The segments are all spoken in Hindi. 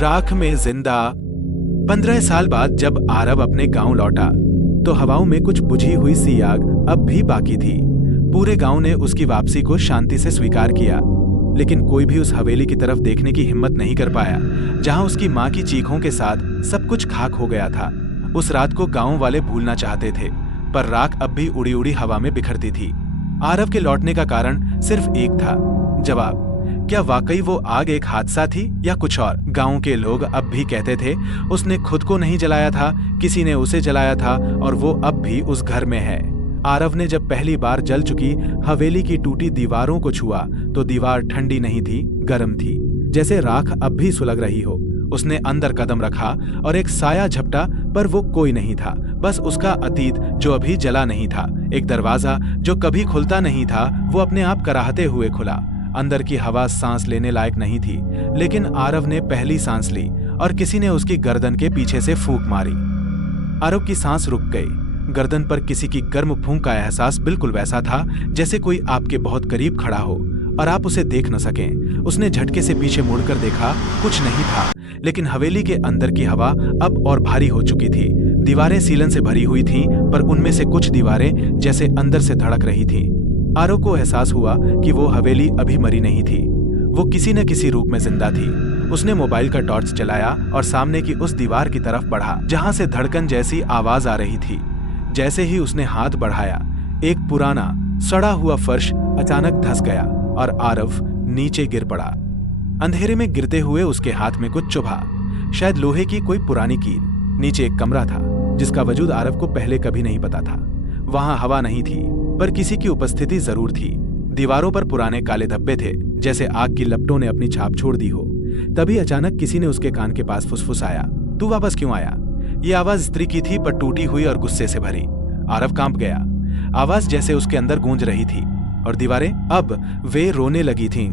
राख में जिंदा। 15 साल बाद जब आरव अपने गांव लौटा तो हवाओं में कुछ बुझी हुई सी आग अब भी बाकी थी। पूरे गांव ने उसकी वापसी को शांति से स्वीकार किया, लेकिन कोई भी उस हवेली की तरफ देखने की हिम्मत नहीं कर पाया जहां उसकी मां की चीखों के साथ सब कुछ खाक हो गया था। उस रात को गांव वाले भूलना चाहते थे, पर राख अब भी उड़ी उड़ी हवा में बिखरती थी। आरव के लौटने का कारण सिर्फ एक था, जवाब। क्या वाकई वो आग एक हादसा थी या कुछ और? गांव के लोग अब भी कहते थे उसने खुद को नहीं जलाया था, किसी ने उसे जलाया था और वो अब भी उस घर में है। आरव ने जब पहली बार जल चुकी हवेली की टूटी दीवारों को छुआ तो दीवार ठंडी नहीं थी, गर्म थी, जैसे राख अब भी सुलग रही हो। उसने अंदर कदम रखा और एक साया झपटा, पर वो कोई नहीं था, बस उसका अतीत जो अभी जला नहीं था। एक दरवाजा जो कभी खुलता नहीं था वो अपने आप कराहते हुए खुला। अंदर की हवा सांस लेने लायक नहीं थी, लेकिन आरव ने पहली सांस ली और किसी ने उसकी गर्दन के पीछे से फूंक मारी। आरव की सांस रुक गई। गर्दन पर किसी की गर्म फूंक का एहसास बिल्कुल वैसा था जैसे कोई आपके बहुत करीब खड़ा हो और आप उसे देख न सकें। उसने झटके से पीछे मुड़कर देखा, कुछ नहीं था, लेकिन हवेली के अंदर की हवा अब और भारी हो चुकी थी। दीवारें सीलन से भरी हुई थीं, पर उनमें से कुछ दीवारें जैसे अंदर से धड़क रही थीं। आरव को एहसास हुआ कि वो हवेली अभी मरी नहीं थी, वो किसी न किसी रूप में जिंदा थी। उसने मोबाइल का टॉर्च जलाया और सामने की उस दीवार की तरफ बढ़ा जहां से धड़कन जैसी आवाज आ रही थी। जैसे ही उसने हाथ बढ़ाया, एक पुराना सड़ा हुआ फर्श अचानक धंस गया और आरव नीचे गिर पड़ा। अंधेरे में गिरते हुए उसके हाथ में कुछ चुभा, शायद लोहे की कोई पुरानी कील। नीचे एक कमरा था जिसका वजूद आरव को पहले कभी नहीं पता था। वहां हवा नहीं थी, पर किसी की उपस्थिति जरूर थी। दीवारों पर पुराने काले धब्बे थे, जैसे आग की लपटों ने अपनी छाप छोड़ दी हो। तभी अचानक किसी ने उसके कान के पास फुसफुसाया, तू वापस क्यों आया? ये आवाज स्त्री की थी, पर टूटी हुई और गुस्से से भरी। आरव कांप गया। आवाज जैसे उसके अंदर गूंज रही थी और दीवारें अब वे रोने लगी थीं।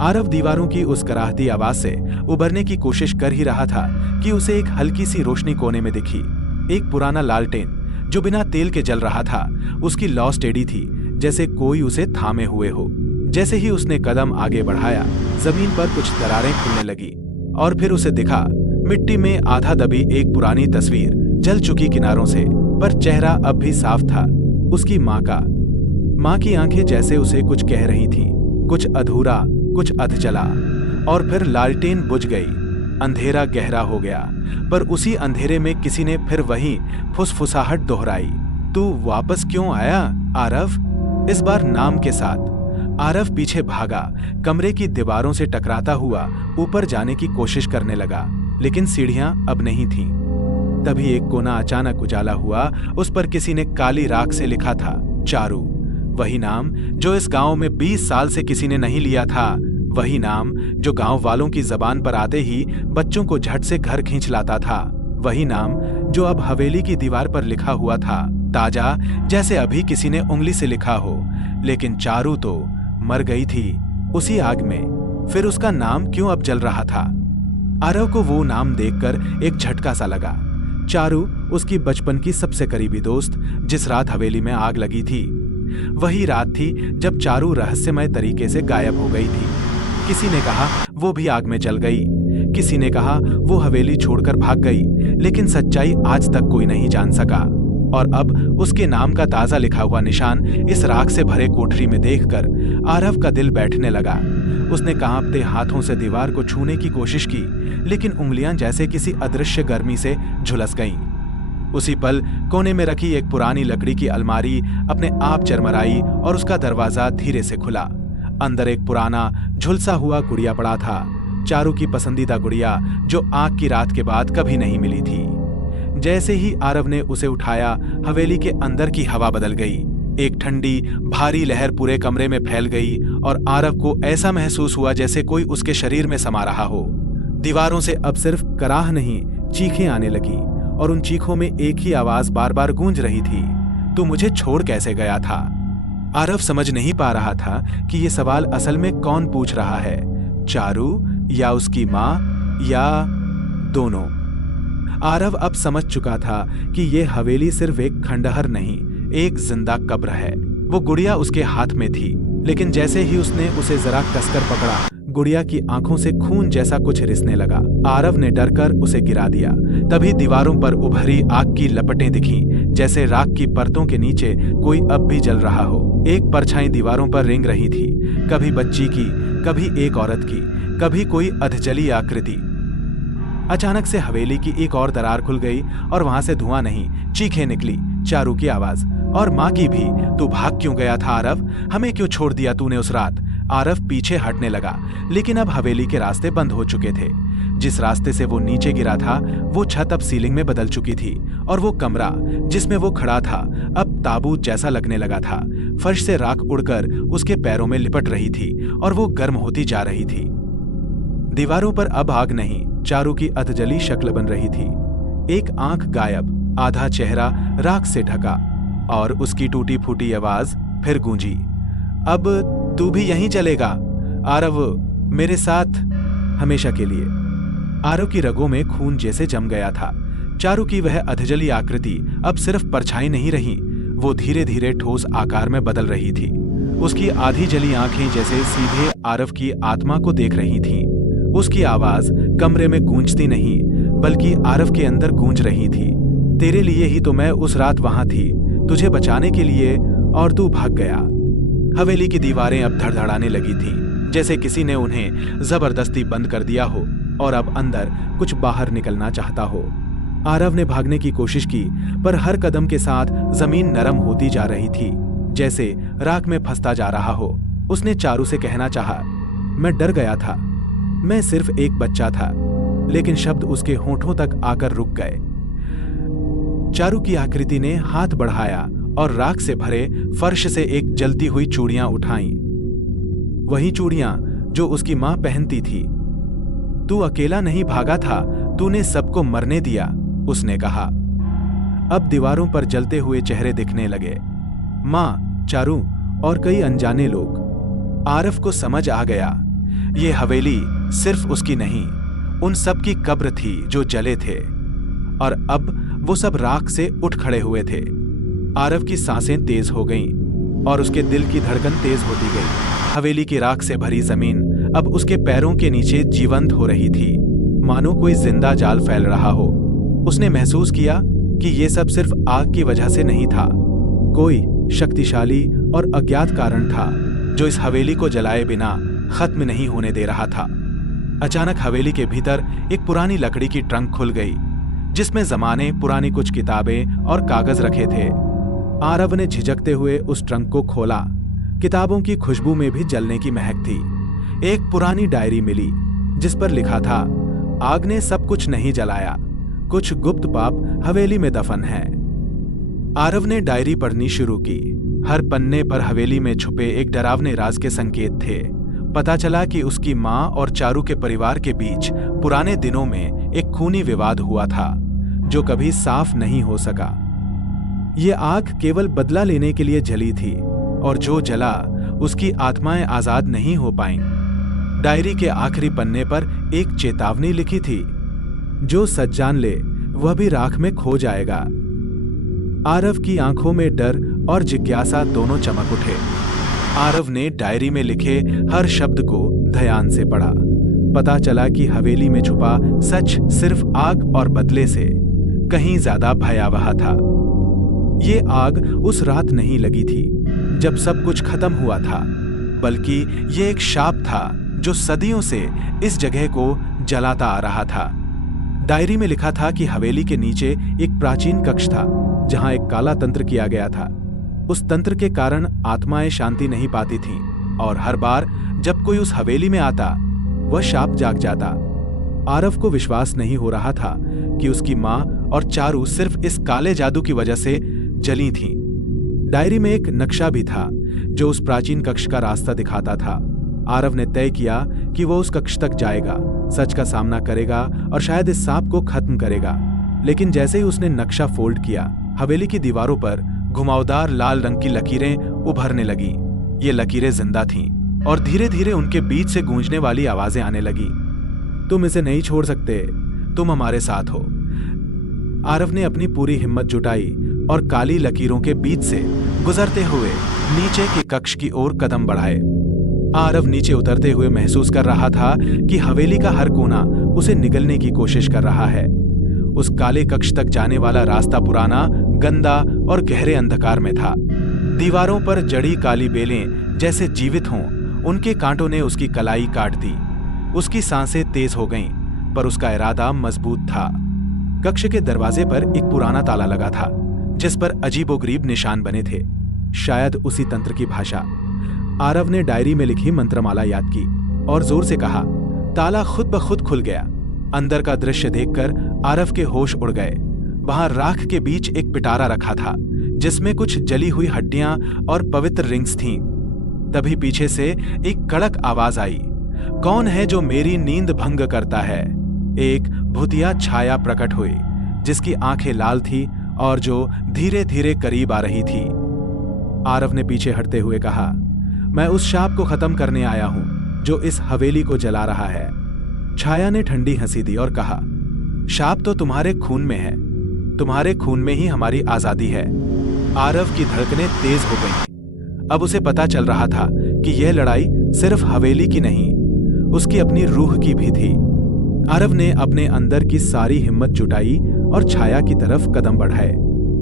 आरव दीवारों की उस कराहती आवाज से उबरने की कोशिश कर ही रहा था कि उसे एक हल्की सी रोशनी कोने में दिखी। एक पुराना लालटेन जो बिना तेल के जल रहा था। उसकी लौ टेढ़ी थी, जैसे कोई उसे थामे हुए हो। जैसे ही उसने कदम आगे बढ़ाया, जमीन पर कुछ दरारें खुलने लगी और फिर उसे दिखा मिट्टी में आधा दबी एक पुरानी तस्वीर, जल चुकी किनारों से, पर चेहरा अब भी साफ था, उसकी माँ का। माँ की आंखें जैसे उसे कुछ कह रही थीं, कुछ अधूरा, कुछ अधजला। और फिर लालटेन बुझ गई, अंधेरा गहरा हो गया, पर उसी अंधेरे में किसी ने फिर वही फुसफुसाहट दोहराई, तू वापस क्यों आया आरव? इस बार नाम के साथ। आरव पीछे भागा, कमरे की दीवारों से टकराता हुआ ऊपर जाने की कोशिश करने लगा, लेकिन सीढ़ियां अब नहीं थीं। तभी एक कोना अचानक उजाला हुआ, उस पर किसी ने काली राख से लिखा था, चारू। वही नाम जो इस गांव में 20 साल से किसी ने नहीं लिया था, वही नाम जो गांव वालों की जबान पर आते ही बच्चों को झट से घर खींच लाता था, वही नाम जो अब हवेली की दीवार पर लिखा हुआ था, ताजा, जैसे अभी किसी ने उंगली से लिखा हो। लेकिन चारू तो मर गई थी उसी आग में, फिर उसका नाम क्यों अब जल रहा था? आरव को वो नाम देखकर एक झटका सा लगा। चारू उसकी बचपन की सबसे करीबी दोस्त, जिस रात हवेली में आग लगी थी, वही रात थी जब चारू रहस्यमय तरीके से गायब हो गई थी। किसी ने कहा वो भी आग में जल गई, किसी ने कहा वो हवेली छोड़कर भाग गई, लेकिन सच्चाई आज तक कोई नहीं जान सका। और अब उसके नाम का ताजा लिखा हुआ निशान इस राख से भरे कोठरी में देखकर आरव का दिल बैठने लगा। उसने कांपते हाथों से दीवार को छूने की कोशिश की, लेकिन उंगलियां जैसे किसी अदृश्य गर्मी से झुलस गईं। उसी पल कोने में रखी एक पुरानी लकड़ी की अलमारी अपने आप चरमराई और उसका दरवाजा धीरे से खुला। अंदर एक पुराना झुलसा हुआ गुड़िया पड़ा था, चारू की पसंदीदा गुड़िया जो आग की रात के बाद कभी नहीं मिली थी। जैसे ही आरव ने उसे उठाया, हवेली के अंदर की हवा बदल गई। एक ठंडी भारी लहर पूरे कमरे में फैल गई और आरव को ऐसा महसूस हुआ जैसे कोई उसके शरीर में समा रहा हो। दीवारों से अब सिर्फ कराह नहीं, चीखें आने लगी और उन चीखों में एक ही आवाज बार बार गूंज रही थी, तू मुझे छोड़ कैसे गया था? आरव समझ नहीं पा रहा था कि ये सवाल असल में कौन पूछ रहा है, चारू या उसकी माँ या दोनों। आरव अब समझ चुका था कि ये हवेली सिर्फ एक खंडहर नहीं, एक जिंदा कब्र है। वो गुड़िया उसके हाथ में थी, लेकिन जैसे ही उसने उसे जरा कसकर पकड़ा, गुड़िया की आंखों से खून जैसा कुछ रिसने लगा। आरव ने डरकर उसे गिरा दिया। तभी दीवारों पर उभरी आग की लपटें दिखीं, जैसे राख की परतों के नीचे कोई अब भी जल रहा हो। एक परछाई दीवारों पर रेंग रही थी, कभी बच्ची की, कभी एक औरत की, कभी कोई अधजली आकृति। अचानक से हवेली की एक और दरार खुल गई और वहां से धुआं नहीं, चीखें निकली, चारू की आवाज, और माँ की भी। तू भाग क्यों गया था आरव? हमें क्यों छोड़ दिया तूने उस रात? आरव पीछे हटने लगा, लेकिन अब हवेली के रास्ते बंद हो चुके थे। जिस रास्ते से वो नीचे गिरा था, वो छत अब सीलिंग में बदल चुकी थी, और वो कमरा जिसमें वो खड़ा था अब ताबूत जैसा लगने लगा था। फर्श से राख उड़कर उसके पैरों में लिपट रही थी और वो गर्म होती जा रही थी। दीवारों पर अब आग नहीं, चारू की अधजली शक्ल बन रही थी। एक आंख गायब, आधा चेहरा राख से ढका, और उसकी टूटी फूटी आवाज फिर गूंजी, अब तू भी यहीं चलेगा आरव, मेरे साथ हमेशा के लिए। आरव की रगों में खून जैसे जम गया था। चारू की वह अधजली आकृति अब सिर्फ परछाई नहीं रही, वो धीरे धीरे ठोस आकार में बदल रही थी। उसकी आधी जली आंखें जैसे सीधे आरव की आत्मा को देख रही थीं। उसकी आवाज कमरे में गूंजती नहीं, बल्कि आरव के अंदर गूंज रही थी। तेरे लिए ही तो मैं उस रात वहां थी, तुझे बचाने के लिए, और तू भाग गया। हवेली की दीवारें अब धड़धड़ाने लगी थीं, जैसे किसी ने उन्हें जबरदस्ती बंद कर दिया हो और अब अंदर कुछ बाहर निकलना चाहता हो। आरव ने भागने की कोशिश की, पर हर कदम के साथ जमीन नरम होती जा रही थी, जैसे राख में फंसता जा रहा हो। उसने चारू से कहना चाहा, मैं डर गया था, मैं सिर्फ एक बच्चा था, लेकिन शब्द उसके होठों तक आकर रुक गए। चारू की आकृति ने हाथ बढ़ाया और राख से भरे फर्श से एक जलती हुई चूड़ियां उठाईं, वही चूड़ियां जो उसकी मां पहनती थी। तू अकेला नहीं भागा था, तूने सबको मरने दिया, उसने कहा। अब दीवारों पर जलते हुए चेहरे दिखने लगे, मां, चारू और कई अनजाने लोग। आरव को समझ आ गया, ये हवेली सिर्फ उसकी नहीं, उन सब की कब्र थी जो जले थे, और अब वो सब राख से उठ खड़े हुए थे। आरव की सांसें तेज हो गईं और उसके दिल की धड़कन तेज होती गई। हवेली की राख से भरी जमीन अब उसके पैरों के नीचे जीवंत हो रही थी, मानो कोई जिंदा जाल फैल रहा हो। उसने महसूस किया कि ये सब सिर्फ आग की वजह से नहीं था, कोई शक्तिशाली और अज्ञात कारण था जो इस हवेली को जलाए बिना खत्म नहीं होने दे रहा था। अचानक हवेली के भीतर एक पुरानी लकड़ी की ट्रंक खुल गई, जिसमें जमाने पुरानी कुछ किताबें और कागज रखे थे। आरव ने झिझकते हुए उस ट्रंक को खोला। किताबों की खुशबू में भी जलने की महक थी। एक पुरानी डायरी मिली, जिस पर लिखा था, आग ने सब कुछ नहीं जलाया, कुछ गुप्त पाप हवेली में दफन है। आरव ने डायरी पढ़नी शुरू की। हर पन्ने पर हवेली में छुपे एक डरावने राज के संकेत थे। पता चला कि उसकी मां और चारू के परिवार के बीच पुराने दिनों में एक खूनी विवाद हुआ था, जो कभी साफ नहीं हो सका। ये आग केवल बदला लेने के लिए जली थी, और जो जला उसकी आत्माएं आजाद नहीं हो पाईं। डायरी के आखिरी पन्ने पर एक चेतावनी लिखी थी, जो सच जान ले वह भी राख में खो जाएगा। आरव की आंखों में डर और जिज्ञासा दोनों चमक उठे। आरव ने डायरी में लिखे हर शब्द को ध्यान से पढ़ा। पता चला कि हवेली में छुपा सच सिर्फ आग और बदले से कहीं ज्यादा भयावह था। ये आग उस रात नहीं लगी थी जब सब कुछ खत्म हुआ था, बल्कि ये एक शाप था जो सदियों से इस जगह को जलाता आ रहा था। डायरी में लिखा था कि हवेली के नीचे एक प्राचीन कक्ष था, जहां एक काला तंत्र किया गया था। उस तंत्र के कारण आत्माएं शांति नहीं पाती थीं, और हर बार जब कोई उस हवेली में आता, वह शाप जाग जाता। आरव को विश्वास नहीं हो रहा था कि उसकी मां और चारू सिर्फ इस काले जादू की वजह से जली थीं। डायरी में एक नक्शा भी था जो उस प्राचीन कक्ष का रास्ता दिखाता था। आरव ने तय किया कि वो उस कक्ष तक जाएगा, सच का सामना करेगा और शायद इस सांप को खत्म करेगा। लेकिन जैसे ही उसने नक्शा फोल्ड किया, हवेली की दीवारों पर घुमावदार लाल रंग की लकीरें उभरने लगी। ये लकीरें जिंदा थीं और धीरे धीरे उनके बीच से गूंजने वाली आवाजें आने लगी। तुम इसे नहीं छोड़ सकते, तुम हमारे साथ हो। आरव ने अपनी पूरी हिम्मत जुटाई और काली लकीरों के बीच से गुजरते हुए नीचे के कक्ष की ओर कदम बढ़ाए। आरव नीचे उतरते हुए महसूस कर रहा था कि हवेली का हर कोना उसे निगलने की कोशिश कर रहा है। उस काले कक्ष तक जाने वाला रास्ता पुराना, गंदा और गहरे अंधकार में था। दीवारों पर जड़ी काली बेलें जैसे जीवित हों, उनके कांटों ने उसकी कलाई काट दी। उसकी सांसें तेज हो गईं, पर उसका इरादा मजबूत था। कक्ष के दरवाजे पर एक पुराना ताला लगा था, जिस पर अजीबोगरीब निशान बने थे, शायद उसी तंत्र की भाषा। आरव ने डायरी में लिखी मंत्रमाला याद की और जोर से कहा। ताला खुद ब खुद खुल गया। अंदर का दृश्य देखकर आरव के होश उड़ गए। वहां राख के बीच एक पिटारा रखा था, जिसमें कुछ जली हुई हड्डियां और पवित्र रिंग्स थीं। तभी पीछे से एक कड़क आवाज आई, कौन है जो मेरी नींद भंग करता है? एक भूतिया छाया प्रकट हुई, जिसकी आंखें लाल थी और जो धीरे धीरे करीब आ रही थी। आरव ने पीछे हटते हुए कहा, मैं उस शाप को खत्म करने आया हूं जो इस हवेली को जला रहा है। छाया ने ठंडी हंसी दी और कहा, शाप तो तुम्हारे खून में है, तुम्हारे खून में ही हमारी आजादी है। आरव की धड़कनें तेज हो गईं। अब उसे पता चल रहा था कि यह लड़ाई सिर्फ हवेली की नहीं, उसकी अपनी रूह की भी थी। आरव ने अपने अंदर की सारी हिम्मत जुटाई और छाया की तरफ कदम बढ़ाए।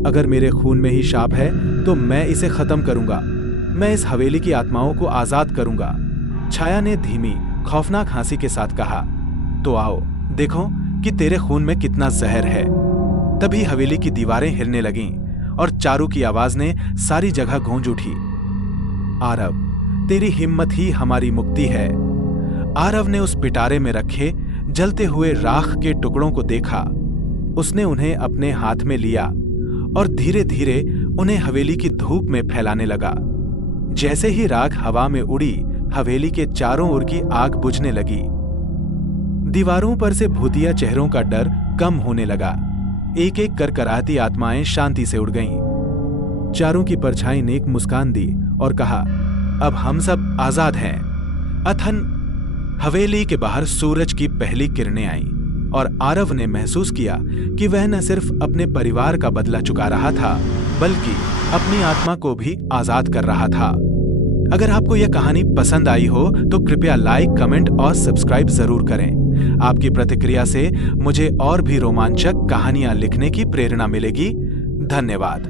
अगर मेरे खून में ही शाप है तो मैं इसे खत्म करूंगा। मैं इस हवेली की आत्माओं को आजाद करूंगा। छाया ने धीमी, खौफनाक हंसी के साथ कहा, तो आओ देखो कि तेरे खून में कितना जहर है। तभी हवेली की दीवारें हिलने लगीं और चारू की आवाज ने सारी जगह गूंज उठी। आरव, तेरी हिम्मत ही हमारी मुक्ति है। आरव ने उस पिटारे में रखे जलते हुए राख के टुकड़ों को देखा। उसने उन्हें अपने हाथ में लिया और धीरे धीरे उन्हें हवेली की धूप में फैलाने लगा। जैसे ही राख हवा में उड़ी, हवेली के चारों ओर की आग बुझने लगी। दीवारों पर से भूतिया चेहरों का डर कम होने लगा। एक एक कर कराहती आत्माएं शांति से उड़ गईं। चारों की परछाई ने एक मुस्कान दी और कहा, अब हम सब आजाद हैं। अथन हवेली के बाहर सूरज की पहली किरणें आईं और आरव ने महसूस किया कि वह न सिर्फ अपने परिवार का बदला चुका रहा था, बल्कि अपनी आत्मा को भी आजाद कर रहा था। अगर आपको यह कहानी पसंद आई हो तो कृपया लाइक, कमेंट और सब्सक्राइब जरूर करें। आपकी प्रतिक्रिया से मुझे और भी रोमांचक कहानियां लिखने की प्रेरणा मिलेगी। धन्यवाद।